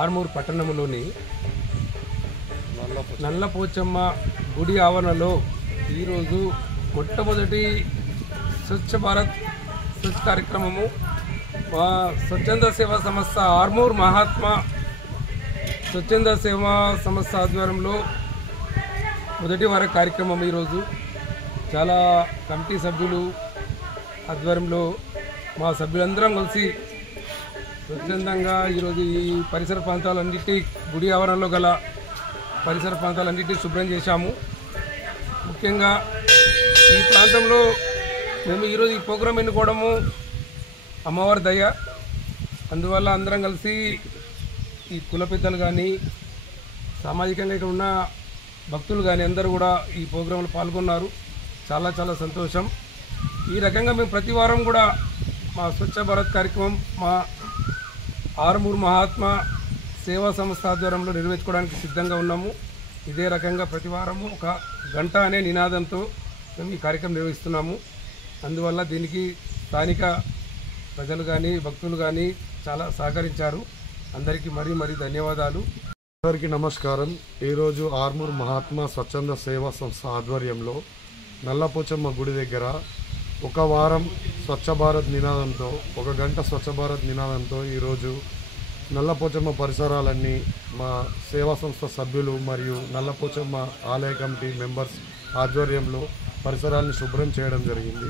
ఆర్మూర్ పట్టణంలోని నల్లపోచమ్మ గుడి ఆవరణలో ఈరోజు మొట్టమొదటి స్వచ్ఛ భారత్ స్వచ్ఛ కార్యక్రమము మా స్వచ్ఛంద సేవా సంస్థ ఆర్మూర్ మహాత్మా స్వచ్ఛంద సేవా సంస్థ ఆధ్వర్యంలో మొదటి వార కార్యక్రమం ఈరోజు చాలా కమిటీ సభ్యులు ఆధ్వర్యంలో మా సభ్యులందరం కలిసి స్వచ్ఛందంగా ఈరోజు ఈ పరిసర ప్రాంతాలన్నిటి గుడి ఆవరణలో గల పరిసర ప్రాంతాలన్నిటినీ శుభ్రం చేశాము. ముఖ్యంగా ఈ ప్రాంతంలో మేము ఈరోజు ఈ ప్రోగ్రాం ఎన్నుకోవడము అమ్మవారి దయ. అందువల్ల అందరం కలిసి ఈ కుల పెద్దలు కానీ సామాజికంగా ఇక్కడ ఉన్న భక్తులు కానీ అందరూ కూడా ఈ ప్రోగ్రాంలో పాల్గొన్నారు. చాలా చాలా సంతోషం. ఈ రకంగా మేము ప్రతి వారం కూడా మా స్వచ్ఛ భారత్ కార్యక్రమం మా ఆర్మూర్ మహాత్మా సేవా సంస్థ ఆధ్వర్యంలో నిర్వహించుకోవడానికి సిద్ధంగా ఉన్నాము. ఇదే రకంగా ప్రతి వారము 1 గంట అనే నినాదంతో మేము ఈ కార్యక్రమం నిర్వహిస్తున్నాము. అందువల్ల దీనికి స్థానిక ప్రజలు కానీ భక్తులు కానీ చాలా సహకరించారు. అందరికీ మరీ ధన్యవాదాలు. అందరికీ నమస్కారం. ఈరోజు ఆర్మూర్ మహాత్మా స్వచ్ఛంద సేవా సంస్థ ఆధ్వర్యంలో నల్లపోచమ్మ గుడి దగ్గర 1 వారం స్వచ్ఛ భారత్ నినాదంతో 1 గంట స్వచ్ఛ భారత్ నినాదంతో ఈరోజు నల్లపోచమ్మ పరిసరాలన్నీ మా సేవా సంస్థ సభ్యులు మరియు నల్లపోచమ్మ ఆలయ కమిటీ మెంబర్స్ ఆధ్వర్యంలో పరిసరాలను శుభ్రం చేయడం జరిగింది.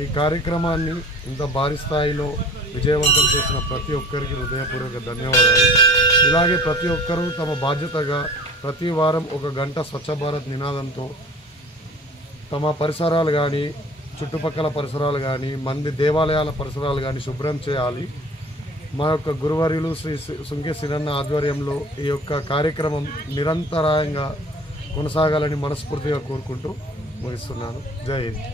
ఈ కార్యక్రమాన్ని ఇంత భారీ స్థాయిలో విజయవంతం చేసిన ప్రతి ఒక్కరికి హృదయపూర్వక ధన్యవాదాలు. ఇలాగే ప్రతి ఒక్కరూ తమ బాధ్యతగా ప్రతి వారం 1 గంట స్వచ్ఛ భారత్ నినాదంతో తమ పరిసరాలు కానీ చుట్టుపక్కల పరిసరాలు కానీ మంది దేవాలయాల పరిసరాలు కానీ శుభ్రం చేయాలి. మా యొక్క గురువర్యులు శ్రీ సుంకే సినన్న ఆధ్వర్యంలో ఈ యొక్క కార్యక్రమం నిరంతరాయంగా కొనసాగాలని మనస్ఫూర్తిగా కోరుకుంటూ ముగిస్తున్నాను. జై హింద్.